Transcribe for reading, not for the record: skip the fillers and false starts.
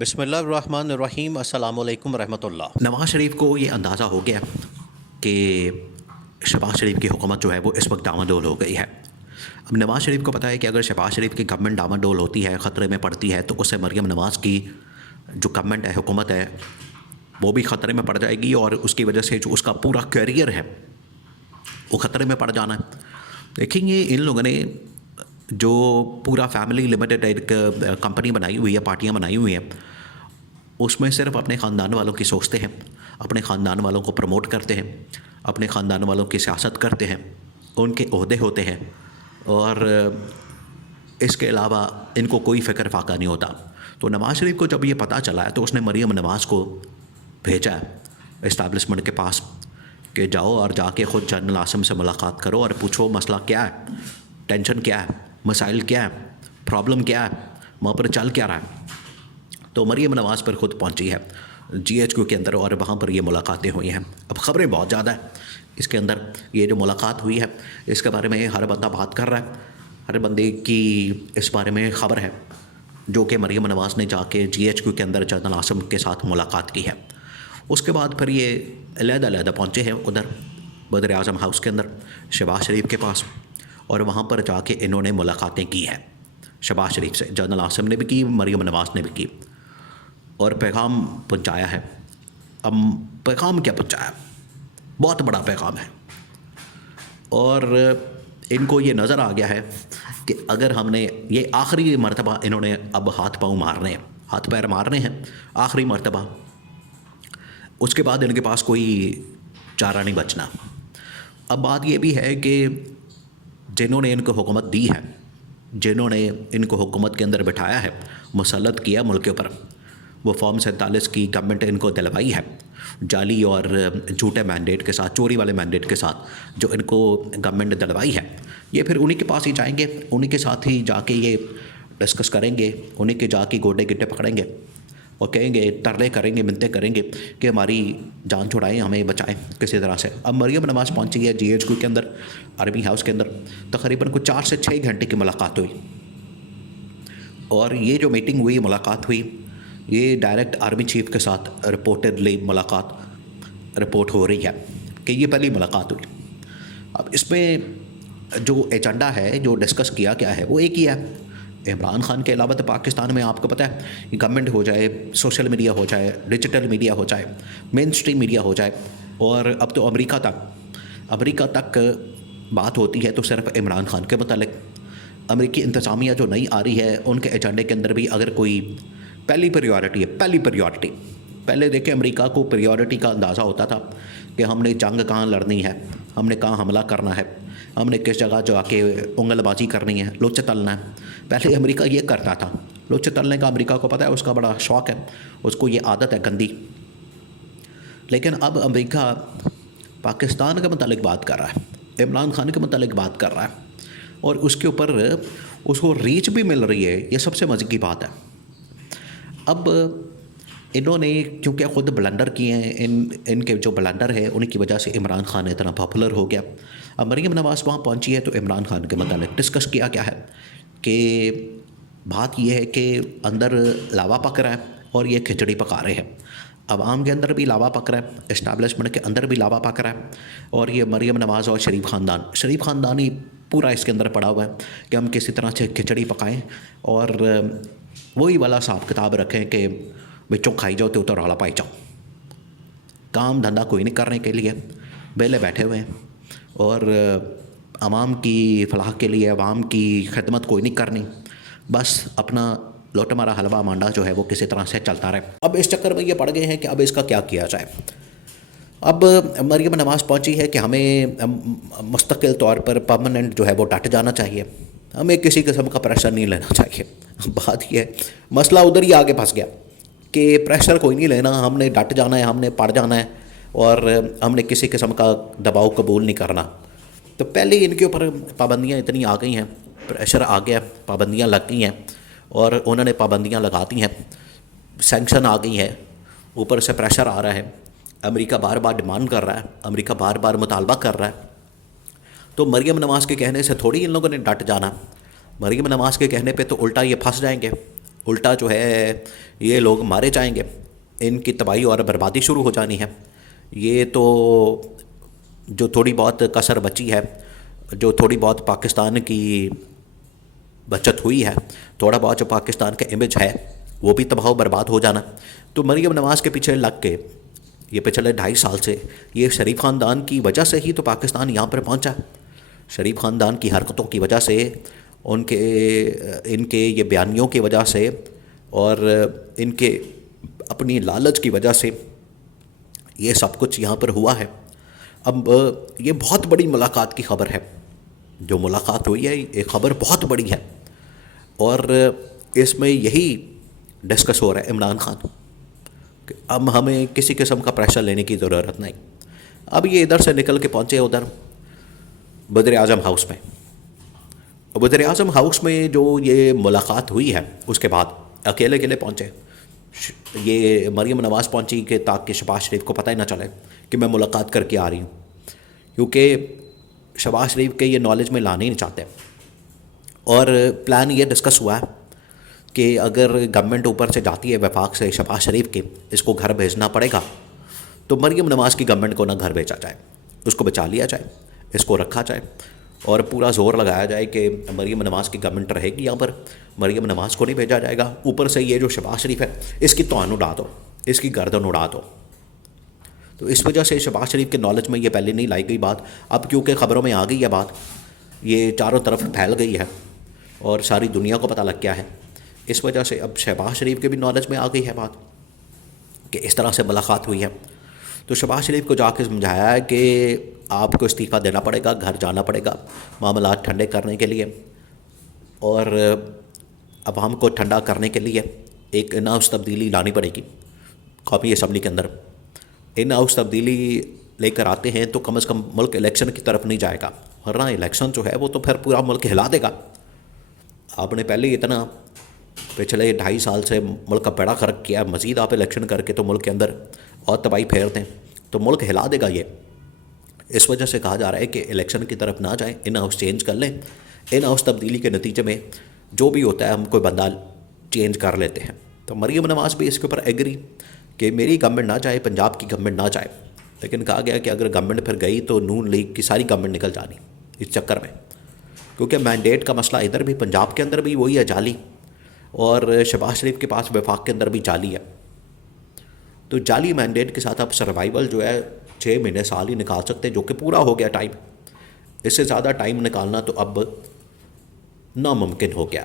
بسم اللہ الرحمن الرحیم، السلام علیکم ورحمۃ اللہ۔ نواز شریف کو یہ اندازہ ہو گیا کہ شہباز شریف کی حکومت جو ہے وہ اس وقت ڈاواڈول ہو گئی ہے۔ اب نواز شریف کو پتہ ہے کہ اگر شہباز شریف کی گورنمنٹ ڈاواڈول ہوتی ہے، خطرے میں پڑتی ہے، تو اس سے مریم نواز کی جو گورنمنٹ ہے، حکومت ہے، وہ بھی خطرے میں پڑ جائے گی، اور اس کی وجہ سے جو اس کا پورا کیریئر ہے وہ خطرے میں پڑ جانا ہے۔ دیکھیں گے ان لوگوں نے جو پورا فیملی لمیٹڈ ایک کمپنی بنائی ہوئی ہے، پارٹیاں بنائی ہوئی ہیں، اس میں صرف اپنے خاندان والوں کی سوچتے ہیں، اپنے خاندان والوں کو پروموٹ کرتے ہیں، اپنے خاندان والوں کی سیاست کرتے ہیں، ان کے عہدے ہوتے ہیں، اور اس کے علاوہ ان کو کوئی فکر فاقہ نہیں ہوتا۔ تو نواز شریف کو جب یہ پتہ چلا ہے تو اس نے مریم نواز کو بھیجا ہے اسٹیبلشمنٹ کے پاس کہ جاؤ اور جا کے خود جنرل عاصم سے ملاقات کرو اور پوچھو مسئلہ کیا ہے، ٹینشن کیا ہے، مسائل کیا ہے، پرابلم کیا ہے، وہاں پر چل کیا رہا ہے۔ تو مریم نواز پر خود پہنچی ہے GHQ کے اندر، اور وہاں پر یہ ملاقاتیں ہوئی ہیں۔ اب خبریں بہت زیادہ ہیں اس کے اندر، یہ جو ملاقات ہوئی ہے اس کے بارے میں ہر بندہ بات کر رہا ہے، ہر بندے کی اس بارے میں خبر ہے، جو کہ مریم نواز نے جا کے GHQ کے اندر جنرل عاصم کے ساتھ ملاقات کی ہے۔ اس کے بعد پھر یہ علیحدہ علیحدہ پہنچے ہیں ادھر بدر اعظم ہاؤس کے اندر شہباز شریف کے پاس، اور وہاں پر جا کے انہوں نے ملاقاتیں کی ہیں شہباز شریف سے، جنرل عاصم نے بھی کی، مریم نواز نے بھی کی، اور پیغام پہنچایا ہے۔ اب پیغام کیا پہنچایا؟ بہت بڑا پیغام ہے، اور ان کو یہ نظر آ گیا ہے کہ اگر ہم نے یہ آخری مرتبہ انہوں نے اب ہاتھ پاؤں مارنے ہیں، ہاتھ پیر مارنے ہیں آخری مرتبہ، اس کے بعد ان کے پاس کوئی چارہ نہیں بچنا۔ اب بات یہ بھی ہے کہ جنہوں نے ان کو حکومت دی ہے، جنہوں نے ان کو حکومت کے اندر بٹھایا ہے، مسلط کیا ملک کے اوپر، وہ فارم 47 کی گورنمنٹ ان کو دلوائی ہے جعلی اور جھوٹے مینڈیٹ کے ساتھ، چوری والے مینڈیٹ کے ساتھ جو ان کو گورنمنٹ دلوائی ہے، یہ پھر انہی کے پاس ہی جائیں گے، انہی کے ساتھ ہی جا کے یہ ڈسکس کریں گے، انہی کے جا کے گوڈے گٹے پکڑیں گے اور کہیں گے، ترلے کریں گے، منتیں کریں گے کہ ہماری جان چھڑائیں، ہمیں بچائیں کسی طرح سے۔ اب مریم نواز پہنچی ہے GHQ کے اندر، آرمی ہاؤس کے اندر، تقریباً کچھ 4 سے 6 گھنٹے کی ملاقات ہوئی، اور یہ جو میٹنگ ہوئی، ملاقات ہوئی، یہ ڈائریکٹ آرمی چیف کے ساتھ رپورٹڈلی ملاقات رپورٹ ہو رہی ہے کہ یہ پہلی ملاقات ہوئی۔ اب اس میں جو ایجنڈا ہے، جو ڈسکس کیا گیا ہے، وہ ایک ہی ہے۔ عمران خان کے علاوہ تو پاکستان میں آپ کو پتہ ہے گورنمنٹ ہو جائے، سوشل میڈیا ہو جائے، ڈیجیٹل میڈیا ہو جائے، مین اسٹریم میڈیا ہو جائے، اور اب تو امریکہ تک بات ہوتی ہے تو صرف عمران خان کے متعلق۔ امریکی انتظامیہ جو نئی آ رہی ہے، ان کے ایجنڈے کے اندر بھی اگر کوئی پہلی پریورٹی ہے، پہلے دیکھیں امریکہ کو پریورٹی کا اندازہ ہوتا تھا کہ ہم نے جنگ کہاں لڑنی ہے، ہم نے کہاں حملہ کرنا ہے، ہم نے کس جگہ جا کے انگل بازی کرنی ہے، لوچے تلنا ہے۔ پہلے امریکہ یہ کرتا تھا، لوچے تلنے کا امریکہ کو پتہ ہے، اس کا بڑا شوق ہے، اس کو یہ عادت ہے گندی۔ لیکن اب امریکہ پاکستان کے متعلق بات کر رہا ہے، عمران خان کے متعلق بات کر رہا ہے، اور اس کے اوپر اس کو ریچ بھی مل رہی ہے۔ یہ سب سے مزے کی بات ہے۔ اب انہوں نے کیونکہ خود بلنڈر کیے ہیں، ان کے جو بلنڈر ہے ان کی وجہ سے عمران خان اتنا پاپولر ہو گیا۔ اب مریم نواز وہاں پہنچی ہے تو عمران خان کے متعلق ڈسکس کیا گیا ہے کہ بات یہ ہے کہ اندر لاوا پک رہا ہے اور یہ کھچڑی پکا رہے ہیں، عوام کے اندر بھی لاوا پک رہا ہے، اسٹیبلشمنٹ کے اندر بھی لاوا پک رہا ہے، اور یہ مریم نواز اور شریف خاندان ہی پورا اس کے اندر پڑا ہوا ہے کہ ہم کسی طرح سے کھچڑی پکائیں اور وہی والا حساب کتاب رکھیں کہ بچوں کھائی جاؤ تو رولا پائی جاؤ۔ کام دھندا کوئی نہیں کرنے کے لیے بیلے بیٹھے ہوئے ہیں، اور عوام کی فلاح کے لیے، عوام کی خدمت کوئی نہیں کرنی، بس اپنا لوٹ مارا حلوہ مانڈا جو ہے وہ کسی طرح سے چلتا رہے۔ اب اس چکر میں یہ پڑ گئے ہیں کہ اب اس کا کیا کیا جائے۔ اب مریم نواز پہنچی ہے کہ ہمیں مستقل طور پر پرماننٹ جو ہے وہ ڈٹ جانا چاہیے، ہمیں کسی قسم کا پریشر نہیں لینا چاہیے۔ بات یہ ہے، مسئلہ ادھر ہی آگے پھنس گیا کہ پریشر کوئی نہیں لینا، ہم نے ڈٹ جانا ہے، ہم نے پڑ جانا ہے، اور ہم نے کسی قسم کا دباؤ قبول نہیں کرنا۔ تو پہلے ان کے اوپر پابندیاں اتنی آ گئی ہیں، پریشر آ گیا، پابندیاں لگ گئی ہیں، اور انہوں نے پابندیاں لگا دی ہیں، سینکشن آ گئی ہے، اوپر سے پریشر آ رہا ہے، امریکہ بار بار ڈیمانڈ کر رہا ہے، امریکہ بار بار مطالبہ کر رہا ہے۔ تو مریم نواز کے کہنے سے تھوڑی ان لوگوں نے ڈٹ جانا، مریم نواز کے کہنے پہ تو الٹا یہ پھنس جائیں گے، الٹا جو ہے یہ لوگ مارے جائیں گے، ان کی تباہی اور بربادی شروع ہو جانی ہے۔ یہ تو جو تھوڑی بہت کسر بچی ہے، جو تھوڑی بہت پاکستان کی بچت ہوئی ہے، تھوڑا بہت جو پاکستان کا امیج ہے، وہ بھی تباہ و برباد ہو جانا۔ تو مریم نواز کے پیچھے لگ کے یہ پچھلے 2.5 سال سے یہ شریف خاندان کی وجہ سے ہی تو پاکستان یہاں پر پہنچا۔ شریف خاندان کی حرکتوں کی وجہ سے، ان کے یہ بیانیوں کی وجہ سے، اور ان کے اپنی لالچ کی وجہ سے یہ سب کچھ یہاں پر ہوا ہے۔ اب یہ بہت بڑی ملاقات کی خبر ہے، جو ملاقات ہوئی ہے یہ خبر بہت بڑی ہے، اور اس میں یہی ڈسکس ہو رہا ہے عمران خان کہ اب ہمیں کسی قسم کا پریشر لینے کی ضرورت نہیں۔ اب یہ ادھر سے نکل کے پہنچے ادھر وزیر اعظم ہاؤس میں۔ وزیر اعظم ہاؤس میں جو یہ ملاقات ہوئی ہے، اس کے بعد اکیلے پہنچے، یہ مریم نواز پہنچی کہ تاکہ شہباز شریف کو پتہ ہی نہ چلے کہ میں ملاقات کر کے آ رہی ہوں، کیونکہ شہباز شریف کے یہ نالج میں لانے ہی نہیں چاہتے۔ اور پلان یہ ڈسکس ہوا ہے کہ اگر گورنمنٹ اوپر سے جاتی ہے وفاق سے شہباز شریف کے، اس کو گھر بھیجنا پڑے گا، تو مریم نواز کی گورنمنٹ کو نہ گھر بھیجا جائے، اس کو بچا لیا جائے، اس کو رکھا جائے، اور پورا زور لگایا جائے کہ مریم نواز کی گورنمنٹ رہے گی یہاں پر، مریم نواز کو نہیں بھیجا جائے گا۔ اوپر سے یہ جو شہباز شریف ہے، اس کی توان اڑا دو، اس کی گردن اڑا دو۔ تو اس وجہ سے شہباز شریف کے نالج میں یہ پہلے نہیں لائی گئی بات، اب کیونکہ خبروں میں آ گئی ہے بات، یہ چاروں طرف پھیل گئی ہے اور ساری دنیا کو پتہ لگ گیا ہے، اس وجہ سے اب شہباز شریف کے بھی نالج میں آ گئی ہے بات کہ اس طرح سے ملاقات ہوئی ہے۔ تو شہباز شریف کو جا کے سمجھایا ہے کہ آپ کو استعفیٰ دینا پڑے گا، گھر جانا پڑے گا معاملات ٹھنڈے کرنے کے لیے، اور اب ہم کو ٹھنڈا کرنے کے لیے ایک ان ہاؤس تبدیلی لانی پڑے گی قومی اسمبلی کے اندر۔ ان ہاؤس تبدیلی لے کر آتے ہیں تو کم از کم ملک الیکشن کی طرف نہیں جائے گا، ورنہ الیکشن جو ہے وہ تو پھر پورا ملک ہلا دے گا۔ آپ نے پہلے اتنا پچھلے 2.5 سال سے ملک کا بیڑا غرق کیا، مزید آپ الیکشن کر کے تو ملک کے اندر اور تباہی پھیر دیں تو ملک ہلا دے گا یہ۔ اس وجہ سے کہا جا رہا ہے کہ الیکشن کی طرف نہ جائیں، ان ہاؤس چینج کر لیں، ان ہاؤس تبدیلی کے نتیجے میں جو بھی ہوتا ہے ہم کوئی بندہ چینج کر لیتے ہیں۔ تو مریم نواز بھی اس کے اوپر ایگری کہ میری گورنمنٹ نہ جائے، پنجاب کی گورنمنٹ نہ جائے، لیکن کہا گیا کہ اگر گورنمنٹ پھر گئی تو نون لیگ کی ساری گورنمنٹ نکل جانی اس چکر میں، کیونکہ مینڈیٹ کا مسئلہ ادھر بھی پنجاب کے اندر بھی وہی ہے جعلی، اور شہباز شریف کے پاس وفاق کے اندر بھی جعلی ہے۔ تو جعلی مینڈیٹ کے ساتھ آپ سروائیول جو ہے 6 مہینے سال ہی نکال سکتے ہیں، جو کہ پورا ہو گیا ٹائم۔ اس سے زیادہ ٹائم نکالنا تو اب ناممکن ہو گیا۔